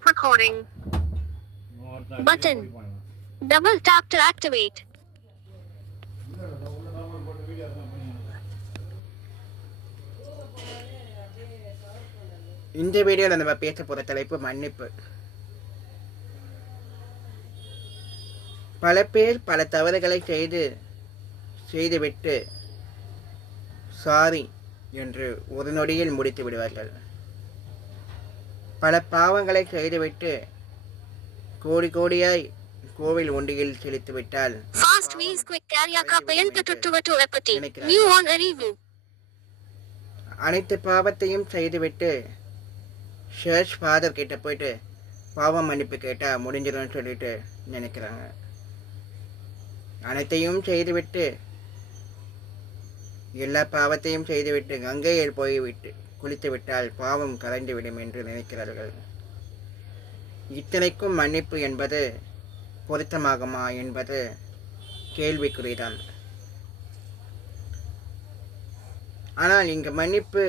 Recording button. Double tap to activate. இந்த வீடியோவில் நம்ம பேச போகிற தலைப்பு மன்னிப்பு. பல பேர் பல தவறுகளை செய்துவிட்டு சாரி என்று ஒரு நொடியில் முடித்து விடுவார்கள். பல பாவங்களை செய்துவிட்டு கோடி கோடியாய் கோவில் ஒன்றியில் செலுத்திவிட்டால் அனைத்து பாவத்தையும் செய்துவிட்டு சர்ச் ஃபாதர் கிட்ட போயிட்டு பாவம் மன்னிப்பு கேட்டால் முடிஞ்சிடும்னு சொல்லிட்டு நினைக்கிறாங்க. அனைத்தையும் செய்துவிட்டு எல்லா பாவத்தையும் செய்துவிட்டு கங்கையில் போய்விட்டு குளித்து விட்டால் பாவம் கரைந்துவிடும் என்று நினைக்கிறார்கள். இத்தனைக்கும் மன்னிப்பு என்பது பொருத்தமாகுமா என்பது கேள்விக்குறிதான். ஆனால் இங்கு மன்னிப்பு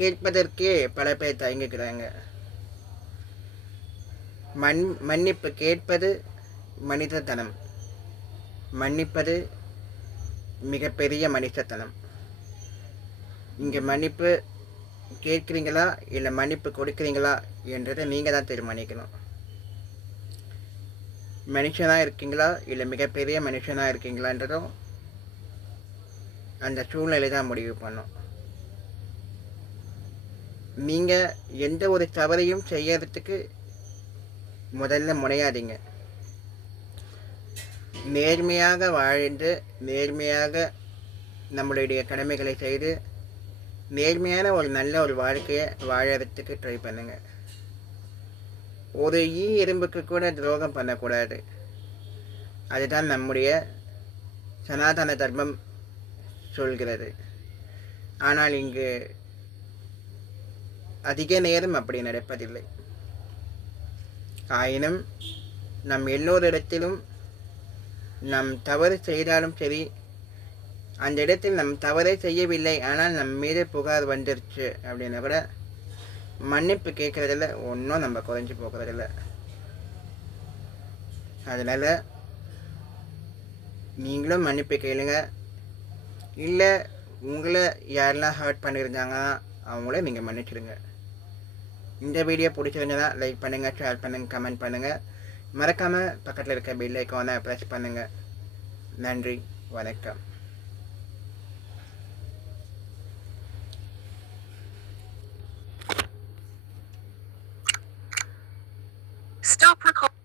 கேட்பதற்கே பல பேர் தயங்குகிறாங்க. மன்னிப்பு கேட்பது மனிதத்தனம், மன்னிப்பது மிகப்பெரிய மனிதத்தனம். இங்கே மன்னிப்பு கேட்குறீங்களா இல்லை மன்னிப்பு கொடுக்குறீங்களா என்றதை நீங்கள் தான் தீர்மானிக்கணும். மனுஷனாக இருக்கீங்களா இல்லை மிகப்பெரிய மனுஷனாக இருக்கீங்களான்றதும் அந்த சூழ்நிலை தான் முடிவு பண்ணும். நீங்கள் எந்த ஒரு தவறையும் செய்யறதுக்கு முதல்ல முனையாதீங்க. நேர்மையாக வாழ்ந்து நேர்மையாக நம்மளுடைய கடமைகளை செய்து நேர்மையான ஒரு நல்ல ஒரு வாழ்க்கையை வாழறதுக்கு ட்ரை பண்ணுங்க. ஒரு எறும்புக்கு கூட துரோகம் பண்ணக்கூடாது. அதுதான் நம்முடைய சனாதன தர்மம் சொல்கிறது. ஆனால் இங்கு அதிக நேரம் அப்படி நடப்பதில்லை. ஆயினும் நம் எல்லோரிடத்திலும் நம் தவறு செய்தாலும் சரி, அந்த இடத்தில் நம் தவறே செய்யவில்லை ஆனால் நம் மீது புகார் வந்துருச்சு அப்படின்னா கூட மன்னிப்பு கேட்குறதில்ல ஒன்றும் நம்ம குறைஞ்சி போகிறதில்ல. அதனால் நீங்களும் மன்னிப்பு கேளுங்க. இல்லை உங்களை யாரெல்லாம் ஹர்ட் பண்ணியிருந்தாங்கன்னா அவங்கள நீங்கள் மன்னிச்சிடுங்க. இந்த வீடியோ பிடிச்சிருந்ததா லைக் பண்ணுங்கள், ஷேர் பண்ணுங்கள், கமெண்ட் பண்ணுங்கள். மறக்காமல் பக்கத்தில் இருக்க பெல் ஐக்கானை ப்ரெஸ் பண்ணுங்கள். நன்றி, வணக்கம். Stop recording.